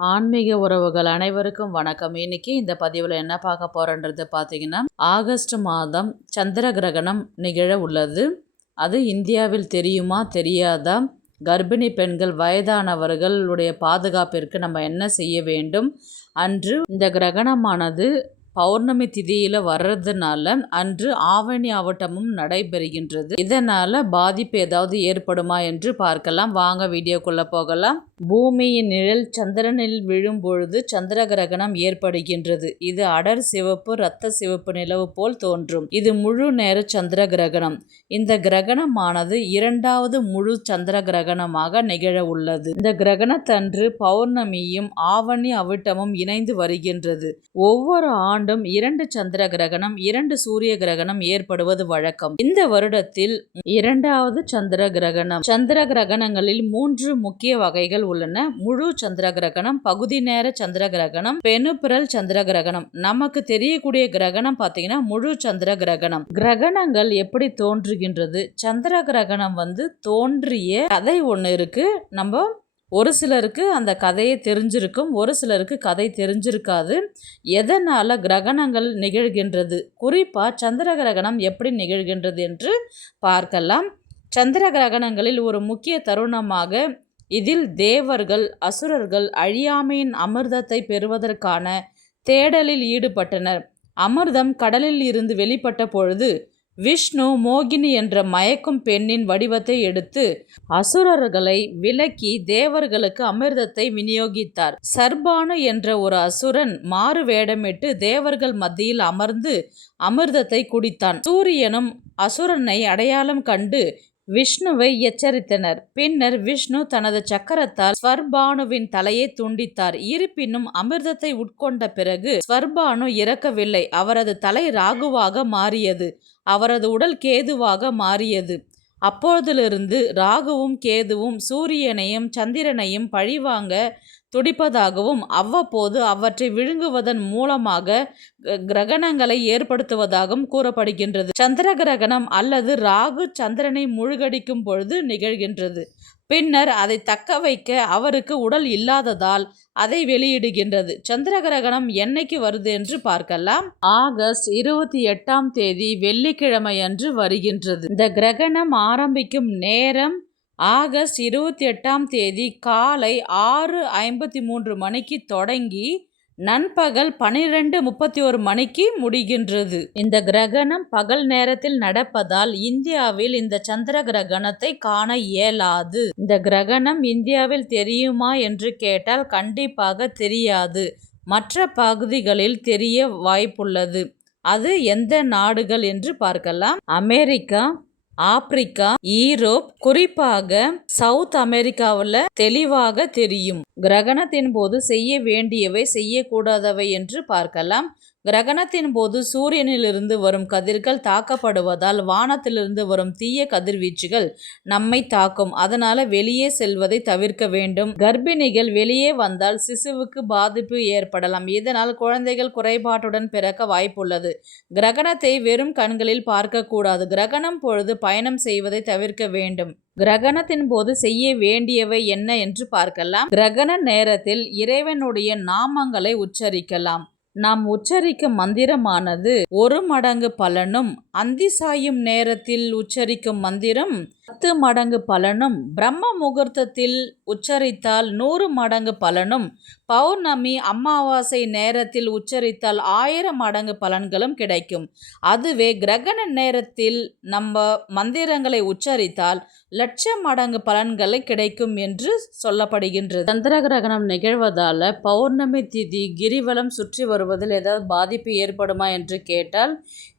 ஆன்மீக உறவுகள் அனைவருக்கும் வணக்கம். இன்னைக்கு இந்த பதிவில் என்ன பார்க்க போறோன்றது பார்த்தீங்கன்னா, ஆகஸ்ட் மாதம் சந்திர கிரகணம் நிகழ உள்ளது. அது இந்தியாவில் தெரியுமா தெரியாதா? கர்ப்பிணி பெண்கள், வயதானவர்களுடைய பாதுகாப்பிற்கு நம்ம என்ன செய்ய வேண்டும்? அன்று இந்த கிரகணமானது பௌர்ணமி திதியில் வர்றதுனால அன்று ஆவணி ஆவட்டமும் நடைபெறுகின்றது. இதனால் பாதிப்பு ஏதாவது ஏற்படுமா என்று பார்க்கலாம். வாங்க வீடியோக்குள்ளே போகலாம். பூமியின் நிழல் சந்திரனில் விழும் பொழுது சந்திர கிரகணம் ஏற்படுகின்றது. இது அடர் சிவப்பு, இரத்த சிவப்பு நிலவு போல் தோன்றும். இது முழு நேர சந்திர கிரகணம். இந்த கிரகணமானது இரண்டாவது முழு சந்திர கிரகணமாக நிகழ உள்ளது. இந்த கிரகணத்தன்று பௌர்ணமியும் ஆவணி அவிட்டமும் இணைந்து வருகின்றது. ஒவ்வொரு ஆண்டும் 2 சந்திர கிரகணம், 2 சூரிய கிரகணம் ஏற்படுவது வழக்கம். இந்த வருடத்தில் இரண்டாவது சந்திர கிரகணம். சந்திர கிரகணங்களில் 3 முக்கிய வகைகள் உள்ளன. முழு சந்திர கிரகணம், பகுதி நேர சந்திர கிரகணம், பெனுப்பிரல் சந்திர கிரகணம். நமக்கு தெரியக்கூடிய கிரகணம் பார்த்தீங்கன்னா முழு சந்திர கிரகணம். கிரகணங்கள் எப்படி தோன்றுகின்றது? சந்திர கிரகணம் தோன்றிய கதை ஒன்று இருக்கு. நம்ம ஒரு சிலருக்கு அந்த கதையை தெரிஞ்சிருக்கும், ஒரு சிலருக்கு கதை தெரிஞ்சிருக்காது. எதனால் கிரகணங்கள் நிகழ்கின்றது, குறிப்பாக சந்திர கிரகணம் எப்படி நிகழ்கின்றது என்று பார்க்கலாம். சந்திர கிரகணங்களில் ஒரு முக்கிய தருணமாக இதில் தேவர்கள், அசுரர்கள் அழியாமையின் அமிர்தத்தை பெறுவதற்கான தேடலில் ஈடுபட்டனர். அமிர்தம் கடலில் இருந்து வெளிப்பட்ட பொழுது விஷ்ணு மோகினி என்ற மயக்கும் பெண்ணின் வடிவத்தை எடுத்து அசுரர்களை விலக்கி தேவர்களுக்கு அமிர்தத்தை விநியோகித்தார். சர்பானு என்ற ஒரு அசுரன் மாறு வேடமிட்டு தேவர்கள் மத்தியில் அமர்ந்து அமிர்தத்தை குடித்தான். சூரியனும் அசுரனை அடையாளம் கண்டு விஷ்ணுவை எச்சரித்தனர். பின்னர் விஷ்ணு தனது சக்கரத்தால் ஸ்வர்பானுவின் தலையை துண்டித்தார். இருப்பினும் அமிர்தத்தை உட்கொண்ட பிறகு ஸ்வர்பானு இறக்கவில்லை. அவரது தலை ராகுவாக மாறியது, அவரது உடல் கேதுவாக மாறியது. அப்போதிலிருந்து ராகுவும் கேதுவும் சூரியனையும் சந்திரனையும் பழிவாங்க துடிப்பதாகவும் அவ்வப்போது அவற்றை விழுங்குவதன் மூலமாக கிரகணங்களை ஏற்படுத்துவதாகவும் கூறப்படுகின்றது. சந்திர கிரகணம் அல்லது ராகு சந்திரனை மூழ்கடிக்கும் பொழுது நிகழ்கின்றது. பின்னர் அதை தக்க வைக்க அவருக்கு உடல் இல்லாததால் அதை வெளியிடுகின்றது. சந்திர கிரகணம் என்னைக்கு வருது என்று பார்க்கலாம். ஆகஸ்ட் 28ஆம் தேதி வெள்ளிக்கிழமை அன்று வருகின்றது. இந்த கிரகணம் ஆரம்பிக்கும் நேரம் ஆகஸ்ட் 28ஆம் தேதி காலை 6:53 மணிக்கு தொடங்கி நண்பகல் 12:31 மணிக்கு முடிகின்றது. இந்த கிரகணம் பகல் நேரத்தில் நடப்பதால் இந்தியாவில் இந்த சந்திர கிரகணத்தை காண இயலாது. இந்த கிரகணம் இந்தியாவில் தெரியுமா என்று கேட்டால் கண்டிப்பாக தெரியாது. மற்ற பகுதிகளில் தெரிய வாய்ப்புள்ளது. அது எந்த நாடுகள் என்று பார்க்கலாம். அமெரிக்கா, ஆப்பிரிக்கா, ஈரோப், குறிப்பாக சவுத் அமெரிக்காவில் தெளிவாக தெரியும். கிரகணத்தின் போது செய்ய வேண்டியவை, செய்யக்கூடாதவை என்று பார்க்கலாம். கிரகணத்தின் போது சூரியனிலிருந்து வரும் கதிர்கள் தாக்கப்படுவதால் வானத்திலிருந்து வரும் தீய கதிர்வீச்சுகள் நம்மை தாக்கும். அதனால வெளியே செல்வதை தவிர்க்க வேண்டும். கர்ப்பிணிகள் வெளியே வந்தால் சிசுவுக்கு பாதிப்பு ஏற்படலாம். இதனால் குழந்தைகள் குறைபாட்டுடன் பிறக்க வாய்ப்புள்ளது. கிரகணத்தை வெறும் கண்களில் பார்க்கக்கூடாது. கிரகணம் பொழுது பயணம் செய்வதை தவிர்க்க வேண்டும். கிரகணத்தின் போது செய்ய வேண்டியவை என்ன என்று பார்க்கலாம். கிரகண நேரத்தில் இறைவனுடைய நாமங்களை உச்சரிக்கலாம். நாம் உச்சரிக்கும் மந்திரமானது 1 மடங்கு பலனும், அந்தி சாயும் நேரத்தில் உச்சரிக்கும் மந்திரம் 10 மடங்கு பலனும், பிரம்ம முகூர்த்தத்தில் உச்சரித்தால் 100 மடங்கு பலனும், பௌர்ணமி அமாவாசை நேரத்தில் உச்சரித்தால் 1000 மடங்கு பலன்களும் கிடைக்கும். அதுவே கிரகண நேரத்தில் நம்ம மந்திரங்களை உச்சரித்தால் 1,00,000 மடங்கு பலன்களை கிடைக்கும் என்று சொல்லப்படுகின்றது. சந்திர கிரகணம் நிகழ்வதால் பௌர்ணமி திதி கிரிவலம் சுற்றி வருவதில் ஏதாவது பாதிப்பு ஏற்படுமா என்று கேட்டால்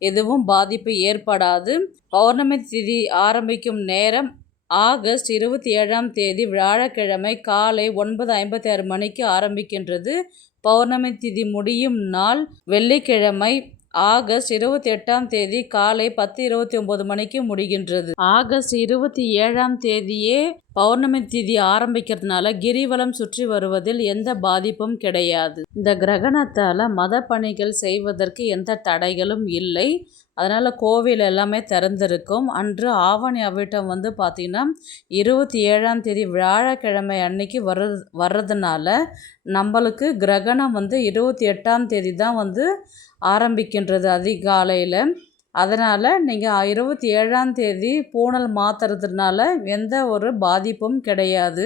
எதுவும் பாதிப்பு ஏற்படாது. பௌர்ணமி திதி ஆரம்பிக்கும் நேரம் ஆகஸ்ட் 27ஆம் தேதி வியாழக்கிழமை காலை 9:56 மணிக்கு ஆரம்பிக்கின்றது. பௌர்ணமி திதி முடியும் நாள் வெள்ளிக்கிழமை ஆகஸ்ட் 28ஆம் தேதி காலை 10:29 மணிக்கு முடிகின்றது. ஆகஸ்ட் 27ஆம் தேதியே பௌர்ணமி திதி ஆரம்பிக்கிறதுனால கிரிவலம் சுற்றி வருவதில் எந்த பாதிப்பும் கிடையாது. இந்த கிரகணத்தால் மத பணிகள் செய்வதற்கு எந்த தடைகளும் இல்லை. அதனால் கோவில் எல்லாமே திறந்திருக்கும். அன்று ஆவணி அவிட்டம் பார்த்திங்கன்னா 27ஆம் தேதி வியாழக்கிழமை அன்னைக்கு வர்றதுனால நம்மளுக்கு கிரகணம் 28ஆம் தேதி தான் ஆரம்பிக்கின்றது அதிகாலையில். அதனால் நீங்கள் 27ஆம் தேதி பூணல் மாற்றுறதுனால எந்த ஒரு பாதிப்பும் கிடையாது.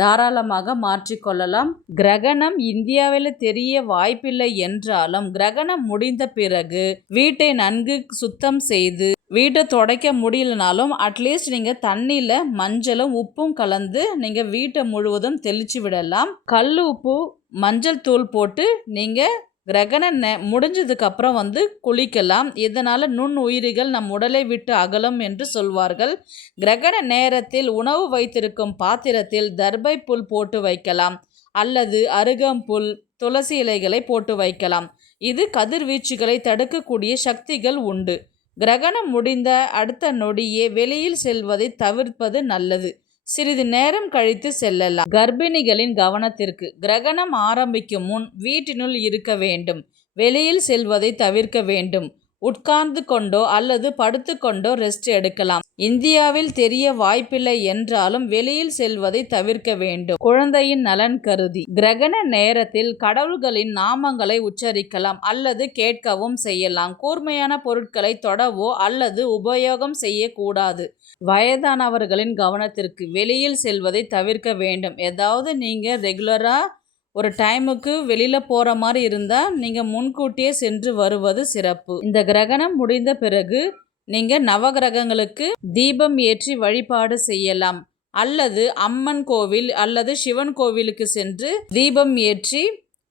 தாராளமாக மாற்றிக்கொள்ளலாம். கிரகணம் இந்தியாவில் தெரிய வாய்ப்பில்லை என்றாலும் கிரகணம் முடிந்த பிறகு வீட்டை நன்கு சுத்தம் செய்து வீட்டை துடைக்க முடியலனாலும் அட்லீஸ்ட் நீங்கள் தண்ணியில் மஞ்சளும் உப்பும் கலந்து நீங்கள் வீட்டை முழுவதும் தெளித்து விடலாம். கல் உப்பு மஞ்சள் தூள் போட்டு நீங்கள் கிரகணம் முடிஞ்சதுக்கப்புறம் குளிக்கலாம். இதனால் நுண்ணுயிரிகள் நம் உடலை விட்டு அகலும் என்று சொல்வார்கள். கிரகண நேரத்தில் உணவு வைத்திருக்கும் பாத்திரத்தில் தர்பை புல் போட்டு வைக்கலாம் அல்லது அருகம்புல் துளசி இலைகளை போட்டு வைக்கலாம். இது கதிர்வீச்சுகளை தடுக்கக்கூடிய சக்திகள் உண்டு. கிரகணம் முடிந்த அடுத்த நொடியே வெளியில் செல்வதை தவிர்ப்பது நல்லது. சிறிது நேரம் கழித்து செல்லலாம். கர்ப்பிணிகளின் கவனத்திற்கு கிரகணம் ஆரம்பிக்கும் முன் வீட்டினுள் இருக்க வேண்டும். வெளியில் செல்வதை தவிர்க்க வேண்டும். உட்கார்ந்து கொண்டோ அல்லது படுத்து கொண்டோ ரெஸ்ட் எடுக்கலாம். இந்தியாவில் தெரிய வாய்ப்பில்லை என்றாலும் வெளியில் செல்வதை தவிர்க்க வேண்டும். குழந்தையின் நலன் கருதி கிரகண நேரத்தில் கடவுள்களின் நாமங்களை உச்சரிக்கலாம் அல்லது கேட்கவும் செய்யலாம். கூர்மையான பொருட்களை தொடவோ அல்லது உபயோகம் செய்யக்கூடாது. வயதானவர்களின் கவனத்திற்கு வெளியில் செல்வதை தவிர்க்க வேண்டும். ஏதாவது நீங்கள் ரெகுலராக ஒரு டைமுக்கு வெளியில் போகிற மாதிரி இருந்தால் நீங்கள் முன்கூட்டியே சென்று வருவது சிறப்பு. இந்த கிரகணம் முடிந்த பிறகு நீங்கள் நவகிரகங்களுக்கு தீபம் ஏற்றி வழிபாடு செய்யலாம். அல்லது அம்மன் கோவில் அல்லது சிவன் கோவிலுக்கு சென்று தீபம் ஏற்றி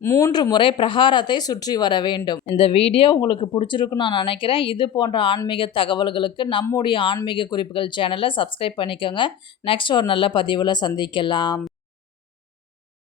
3 முறை பிரகாரத்தை சுற்றி வர வேண்டும். இந்த வீடியோ உங்களுக்கு பிடிச்சிருக்குன்னு நான் நினைக்கிறேன். இது போன்ற ஆன்மீக தகவல்களுக்கு நம்முடைய ஆன்மீக குறிப்புகள் சேனலை சப்ஸ்கிரைப் பண்ணிக்கோங்க. நெக்ஸ்ட் ஒரு நல்ல பதிவில் சந்திக்கலாம்.